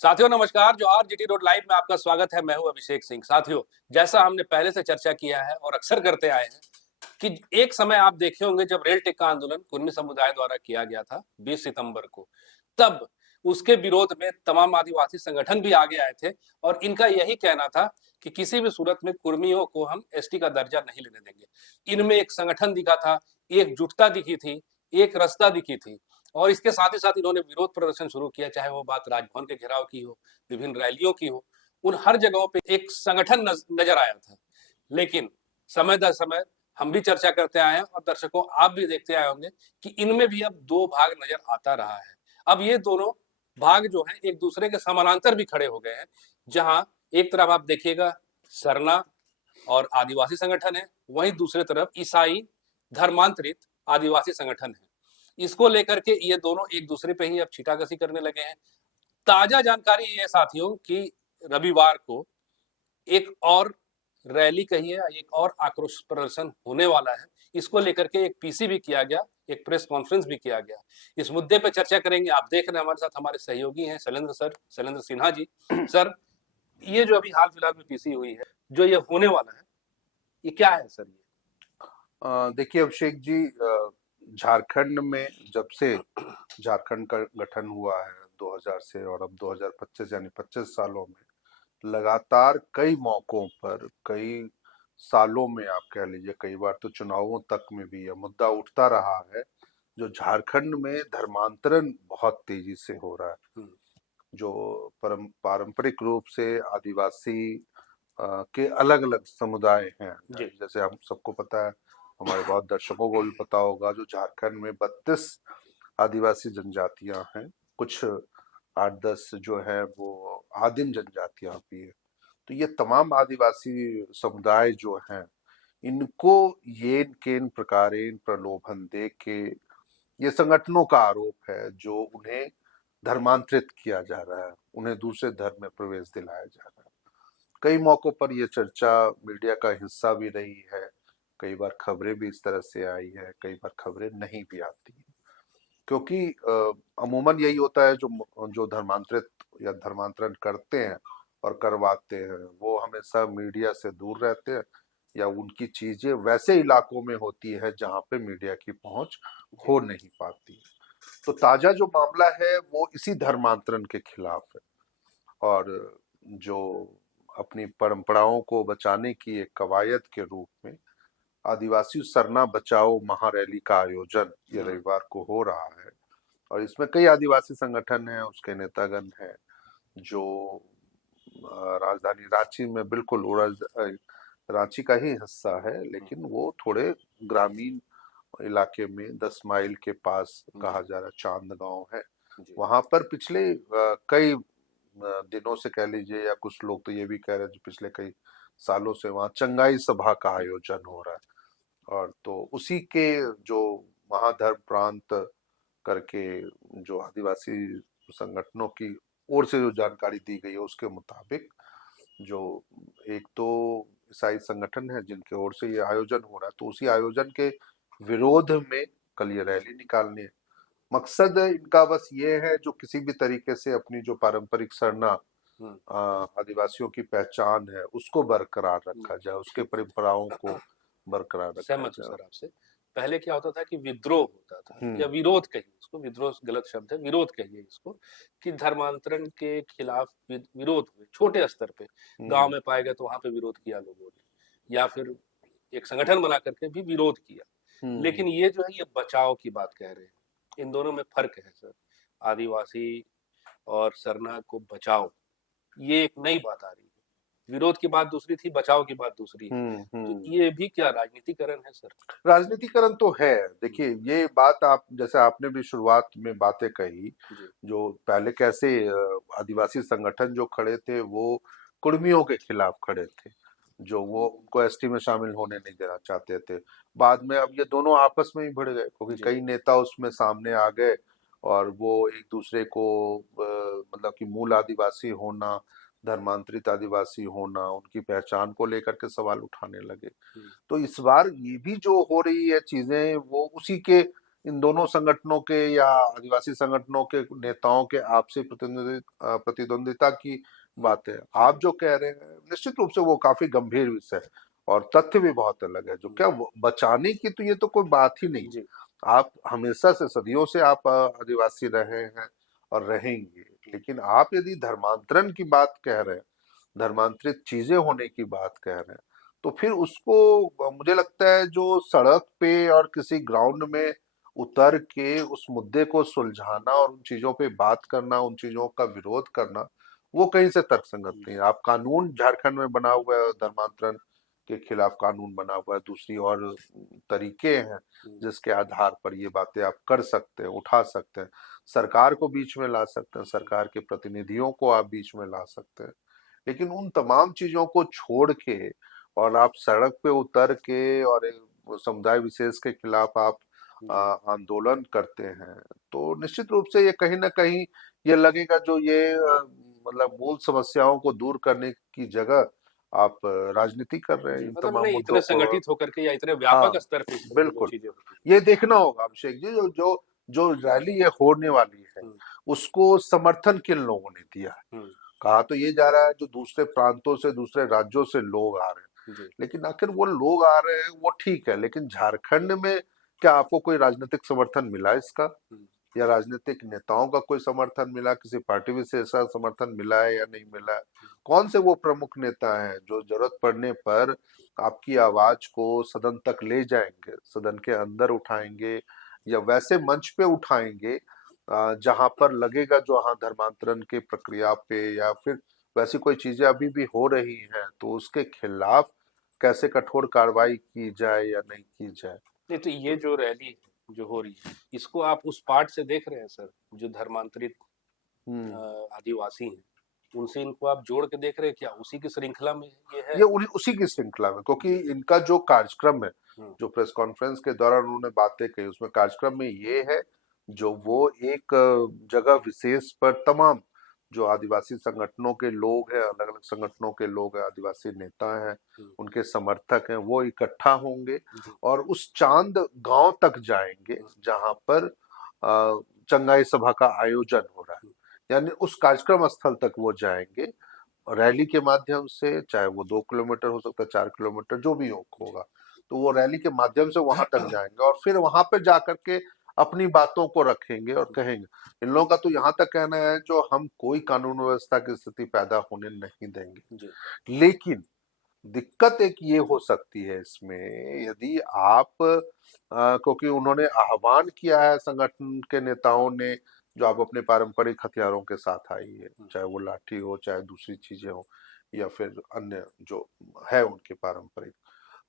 साथियों नमस्कार। जोहार। जीटी रोड लाइव में आपका स्वागत है। मैं हूं अभिषेक सिंह। साथियों, जैसा हमने पहले से चर्चा किया है और अक्सर करते आए हैं कि एक समय आप देखे होंगे जब रेल टिक्का आंदोलन कुर्मी समुदाय द्वारा किया गया था 20 सितंबर को, तब उसके विरोध में तमाम आदिवासी संगठन भी आगे आए थे और इनका यही कहना था कि किसी भी सूरत में कुर्मियों को हम एसटी का दर्जा नहीं लेने देंगे। इनमें एक संगठन दिखा था, एकजुटता दिखी थी, एक रास्ता दिखी थी और इसके साथ ही साथ इन्होंने विरोध प्रदर्शन शुरू किया, चाहे वो बात राजभवन के घेराव की हो, विभिन्न रैलियों की हो। उन हर जगहों पे एक संगठन नजर आया था। लेकिन समय दर समय हम भी चर्चा करते आए हैं और दर्शकों आप भी देखते आए होंगे कि इनमें भी अब दो भाग नजर आता रहा है। अब ये दोनों भाग जो हैं एक दूसरे के समानांतर भी खड़े हो गए हैं, जहां एक तरफ आप देखिएगा सरना और आदिवासी संगठन है, वहीं दूसरी तरफ ईसाई धर्मांतरित आदिवासी संगठन है। इसको लेकर के ये दोनों एक दूसरे पे ही अब छींटाकशी करने लगे हैं। ताजा जानकारी ये साथियों कि रविवार को एक और रैली कही है, एक और आक्रोश प्रदर्शन होने वाला है। इसको लेकर के एक पीसी भी किया गया, एक प्रेस कॉन्फ्रेंस भी किया गया। इस मुद्दे पे चर्चा करेंगे। आप देख रहे हैं हमारे साथ हमारे सहयोगी हैं शैलेंद्र सिन्हा जी। सर, ये जो अभी हाल फिलहाल में पीसी हुई है, जो ये होने वाला है, ये क्या है सर? ये देखिए अभिषेक जी, झारखंड में जब से झारखंड का गठन हुआ है 2000 से और अब 2025 यानी 25 सालों में लगातार कई मौकों पर कई सालों में आप कह लीजिए कई बार तो चुनावों तक में भी यह मुद्दा उठता रहा है। जो झारखंड में धर्मांतरण बहुत तेजी से हो रहा है, जो पारंपरिक रूप से आदिवासी के अलग अलग समुदाय हैं। जैसे हम सबको पता है, हमारे बहुत दर्शकों को भी पता होगा, जो झारखंड में 32 आदिवासी जनजातियां हैं, कुछ 8-10 जो है वो आदिम जनजातियां भी है। तो ये तमाम आदिवासी समुदाय जो हैं, इनको ये केन प्रकारेण प्रलोभन दे के ये संगठनों का आरोप है जो उन्हें धर्मांतरित किया जा रहा है, उन्हें दूसरे धर्म में प्रवेश दिलाया जा रहा है। कई मौकों पर यह चर्चा मीडिया का हिस्सा भी रही है, कई बार खबरें भी इस तरह से आई है, कई बार खबरें नहीं भी आती है, क्योंकि अमूमन यही होता है, जो जो धर्मांतरित या धर्मांतरण करते हैं और करवाते हैं वो हमेशा मीडिया से दूर रहते हैं या उनकी चीजें वैसे इलाकों में होती है जहां पे मीडिया की पहुंच हो नहीं पाती। तो ताजा जो मामला है वो इसी धर्मांतरण के खिलाफ है और जो अपनी परंपराओं को बचाने की एक कवायद के रूप में आदिवासी सरना बचाओ महारैली का आयोजन ये रविवार को हो रहा है। और इसमें कई आदिवासी संगठन हैं, उसके नेतागण हैं जो राजधानी रांची में बिल्कुल रांची का ही हिस्सा है, लेकिन वो थोड़े ग्रामीण इलाके में 10 माइल के पास कहा जा रहा चांद गांव है। वहां पर पिछले कई दिनों से कह लीजिए या कुछ लोग तो ये भी कह रहे हैं जो पिछले कई सालों से वहां चंगाई सभा का आयोजन हो रहा है। और तो उसी के जो महाधर्म प्रांत करके जो आदिवासी संगठनों की ओर से जो जानकारी दी गई है उसके मुताबिक जो एक तो ईसाई संगठन है जिनके ओर से ये आयोजन हो रहा है, तो उसी आयोजन के विरोध में कल ये रैली निकालनी है। मकसद इनका बस ये है जो किसी भी तरीके से अपनी जो पारंपरिक सरना आदिवासियों की पहचान है उसको बरकरार रखा जाए, उसके परंपराओं को बरकरार रखा सहमत हूं जाए। सर आपसे। पहले क्या होता था कि विद्रोह होता था या विरोध कहिए उसको, विद्रोह गलत शब्द है, विरोध कहिए इसको, कि धर्मांतरण के खिलाफ विरोध हुए छोटे स्तर पे, गांव में पाए गए तो वहां पे विरोध किया लोगों ने, या फिर एक संगठन बना करके भी विरोध किया। लेकिन ये जो है ये बचाव की बात कह रहे हैं। इन दोनों में फर्क है सर। आदिवासी और सरना को बचाओ, ये एक नई बात आ रही है। विरोध की बात दूसरी थी, बचाव की बात दूसरी है। तो ये भी क्या राजनीतिकरण है सर? राजनीतिकरण तो है। देखिए ये बात आप जैसे आपने भी शुरुआत में बातें कही, जो पहले कैसे आदिवासी संगठन जो खड़े थे वो कुर्मियों के खिलाफ खड़े थे, जो वो उनको एसटी में शामिल होने नहीं देना चाहते थे। बाद में अब ये दोनों आपस में ही भिड़ गए क्योंकि कई नेता उसमें सामने आ गए और वो एक दूसरे को मतलब कि मूल आदिवासी होना, धर्मांतरित आदिवासी होना, उनकी पहचान को लेकर के सवाल उठाने लगे। तो इस बार ये भी जो हो रही है चीजें वो उसी के इन दोनों संगठनों के या आदिवासी संगठनों के नेताओं के आपसी प्रतिद्वंदिता की बात है। आप जो कह रहे हैं निश्चित रूप से वो काफी गंभीर विषय है और तथ्य भी बहुत अलग है। जो क्या बचाने की तो ये तो कोई बात ही नहीं। जी आप हमेशा से सदियों से आप आदिवासी रहे हैं और रहेंगे, लेकिन आप यदि धर्मांतरण की बात कह रहे हैं, धर्मांतरित चीजें होने की बात कह रहे हैं, तो फिर उसको मुझे लगता है जो सड़क पे और किसी ग्राउंड में उतर के उस मुद्दे को सुलझाना और उन चीजों पे बात करना, उन चीजों का विरोध करना, वो कहीं से तर्कसंगत नहीं है। आप कानून झारखंड में बना हुआ है, धर्मांतरण के खिलाफ कानून बना हुआ है, दूसरी और तरीके हैं जिसके आधार पर ये बातें आप कर सकते हैं, उठा सकते हैं, सरकार को बीच में ला सकते हैं, सरकार के प्रतिनिधियों को आप बीच में ला सकते हैं। लेकिन उन तमाम चीजों को छोड़ के और आप सड़क पे उतर के और एक समुदाय विशेष के खिलाफ आप आंदोलन करते हैं, तो निश्चित रूप से ये कहीं ना कहीं ये लगेगा जो ये मतलब मूल समस्याओं को दूर करने की जगह आप राजनीति कर रहे हैं जी, इन मतलब तमाम नहीं मुद्दों इतने को। संगठित होकर के या इतने हाँ, व्यापक स्तर पे जो बिल्कुल। चीजें होती ये देखना होगा अभिषेक जी, जो जो जो रैली ये होने वाली है, हैं। उसको समर्थन किन लोगों ने दिया है। हम्म, कहा तो ये जा रहा है जो दूसरे प्रांतों से, दूसरे राज्यों से लोग आ रहे हैं, जी लेकिन आखिर वो लोग आ रहे हैं वो ठीक है, लेकिन झारखंड में क्या आपको कोई राजनीतिक समर्थन मिला इसका, हम्म, या राजनीतिक नेताओं का कोई समर्थन मिला, किसी पार्टी विशेष का समर्थन मिला है या नहीं मिला है? कौन से वो प्रमुख नेता हैं जो जरूरत पड़ने पर आपकी आवाज को सदन तक ले जाएंगे, सदन के अंदर उठाएंगे या वैसे मंच पे उठाएंगे जहां पर लगेगा जो हाँ धर्मांतरण के प्रक्रिया पे या फिर वैसी कोई चीजें अभी भी हो रही हैं तो उसके खिलाफ कैसे कठोर कार्रवाई की जाए या नहीं की जाए। नहीं तो ये तो जो रैली है जो हो रही है इसको आप उस पार्ट से देख रहे हैं सर जो धर्मांतरित हम्म आदिवासी हैं उनसे इनको आप जोड़ के देख रहे हैं क्या उसी की श्रृंखला में ये है। ये उसी की श्रृंखला में, क्योंकि जी इनका जो कार्यक्रम है, हम्म, जो प्रेस कॉन्फ्रेंस के दौरान उन्होंने बातें कही, उसमें कार्यक्रम में ये है जो वो एक जगह विशेष पर तमाम जो आदिवासी संगठनों के लोग हैं, अलग अलग संगठनों के लोग हैं, आदिवासी नेता हैं, हम्म, उनके समर्थक हैं, वो इकट्ठा होंगे जी और उस चांद गांव तक जाएंगे हम्म, जहां पर चंगाई सभा का आयोजन हो रहा है। हम्म, यानी उस कार्यक्रम स्थल तक वो जाएंगे रैली के माध्यम से, चाहे वो 2 किलोमीटर हो सकता है, 4 किलोमीटर, जो भी जी होगा, तो वो रैली के माध्यम से वहां तक जाएंगे और फिर वहां पे जाकर के अपनी बातों को रखेंगे और कहेंगे। इन लोगों का तो यहाँ तक कहना है जो हम कोई कानून व्यवस्था की स्थिति पैदा होने नहीं देंगे। जी लेकिन दिक्कत एक ये हो सकती है इसमें, यदि आप क्योंकि उन्होंने आह्वान किया है संगठन के नेताओं ने जो आप अपने पारंपरिक हथियारों के साथ आइए, चाहे वो लाठी हो, चाहे दूसरी चीजें हो या फिर अन्य जो है उनके पारंपरिक,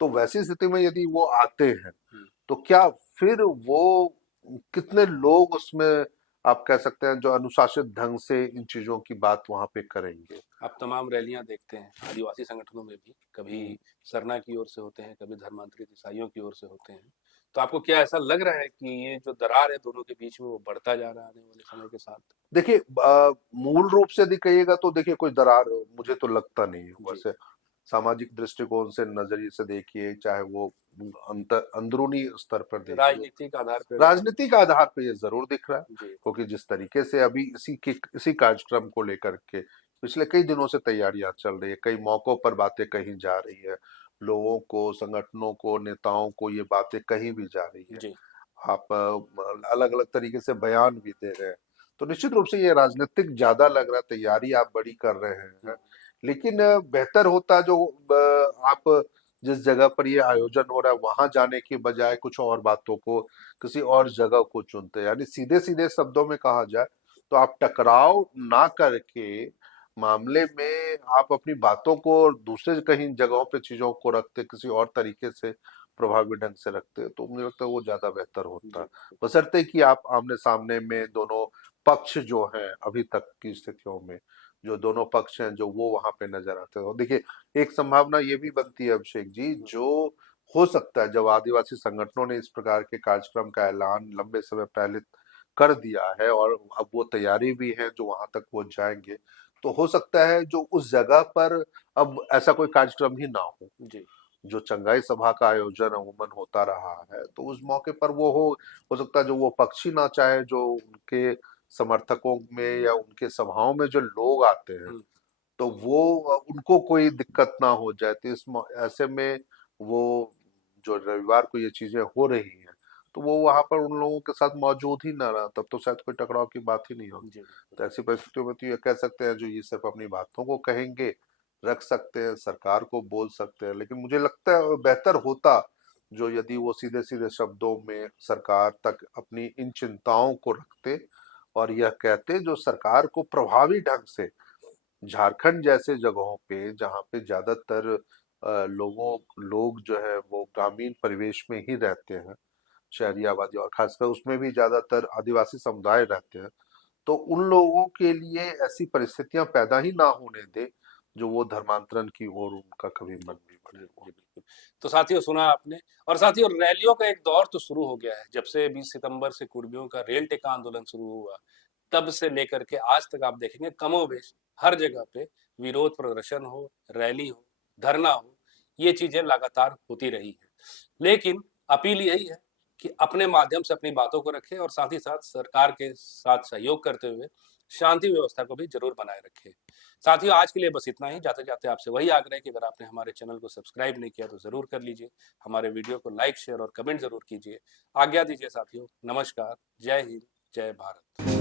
तो वैसी स्थिति में यदि वो आते हैं हम्म, तो क्या फिर वो कितने लोग उसमें आप कह सकते हैं जो अनुशासित ढंग से इन चीजों की बात वहां पे करेंगे। आप तमाम रैलियां देखते हैं आदिवासी संगठनों में भी कभी हम्म। सरना की ओर से होते हैं कभी धर्मांतरित ईसाइयों की ओर से होते हैं तो आपको क्या ऐसा लग रहा है कि ये जो दरार है दोनों के बीच में वो बढ़ता जा रहा है आने वाले समय के साथ। देखिए मूल रूप से यदि कहिएगा तो देखिए कोई दरार मुझे तो लगता नहीं है। जी वैसे सामाजिक दृष्टिकोण से नजरिए से देखिए, चाहे वो अंदरूनी स्तर पर देखिए, राजनीतिक आधार पर अगर हम राजनीतिक आधार पर ये जरूर दिख रहा है, जी क्योंकि जिस तरीके से अभी इसी कार्यक्रम को लेकर के पिछले कई दिनों से तैयारियां चल रही है, कई मौकों पर बातें कही जा रही है, लोगों को, संगठनों को, नेताओं को ये बातें कही भी जा रही है, जी आप अलग अलग तरीके से बयान भी दे रहे हैं, तो निश्चित रूप से ये राजनीतिक ज्यादा लग रहा है, तैयारी आप बड़ी कर रहे हैं। लेकिन बेहतर होता जो आप जिस जगह पर ये आयोजन हो रहा है वहां जाने के बजाय कुछ और बातों को, किसी और जगह को चुनते, यानी सीधे सीधे शब्दों में कहा जाए तो आप टकराव ना करके मामले में आप अपनी बातों को दूसरे कहीं जगहों पे चीजों को रखते, किसी और तरीके से प्रभावी ढंग से रखते, तो मुझे लगता है वो ज्यादा बेहतर होता है, जी बशर्ते कि आप आमने सामने में दोनों पक्ष जो हैं अभी तक की स्थितियों में जो दोनों पक्ष हैं जो वो वहां पे नजर आते हैं। और देखिए एक संभावना ये भी बनती है अभिषेक जी, जो हो सकता है जब आदिवासी संगठनों ने इस प्रकार के कार्यक्रम का ऐलान लंबे समय पहले कर दिया है और अब वो तैयारी भी है जो वहां तक वो जाएंगे, तो हो सकता है जो उस जगह पर अब ऐसा कोई कार्यक्रम ही ना हो, जी जो चंगाई सभा का आयोजन अमूमन होता रहा है, तो उस मौके पर वो हो सकता है जो वो पक्षी ना चाहे, जो उनके समर्थकों में या उनके सभाओं में जो लोग आते हैं, हम्म, तो वो उनको कोई दिक्कत ना हो जाए। तो ऐसे में वो जो रविवार को ये चीजें हो रही हैं, तो वो वहां पर उन लोगों के साथ मौजूद ही ना रहा, तब तो शायद कोई टकराव की बात ही नहीं होगी। जी बिल्कुल। तो ऐसी परिस्थितियों में तो ये कह सकते हैं जो ये सिर्फ अपनी बातों को कहेंगे, रख सकते हैं, सरकार को बोल सकते हैं, लेकिन मुझे लगता है बेहतर होता जो यदि वो सीधे सीधे शब्दों में सरकार तक अपनी इन चिंताओं को रखते और यह कहते जो सरकार को प्रभावी ढंग से झारखंड जैसे जगहों पे जहाँ पे ज्यादातर लोग जो है वो ग्रामीण परिवेश में ही रहते हैं, शहरी आबादी, और खासकर उसमें भी ज्यादातर आदिवासी समुदाय रहते हैं, तो उन लोगों के लिए ऐसी परिस्थितियां पैदा ही ना होने दे जो वो धर्मांतरण की ओर उनका कभी मन भी जी, बढ़े। जी, बिल्कुल। तो साथियों सुना आपने, और साथियों रैलियों का एक दौर तो शुरू हो गया है। जब से 20 सितंबर से कुर्मियों का रेल टेका आंदोलन शुरू हुआ, तब से लेकर के आज तक आप देखेंगे कमोबेश हर जगह पे विरोध प्रदर्शन हो, रैली हो, धरना हो, ये चीजें लगातार होती रही है। लेकिन अपील यही है कि अपने माध्यम से अपनी बातों को रखें और साथ ही साथ सरकार के साथ सहयोग करते हुए शांति व्यवस्था को भी जरूर बनाए रखें। साथियों आज के लिए बस इतना ही। जाते-जाते आपसे वही आग्रह है कि अगर आपने हमारे चैनल को सब्सक्राइब नहीं किया तो ज़रूर कर लीजिए। हमारे वीडियो को लाइक, शेयर और कमेंट ज़रूर कीजिए। आज्ञा दीजिए साथियों। नमस्कार। जय हिंद, जय भारत।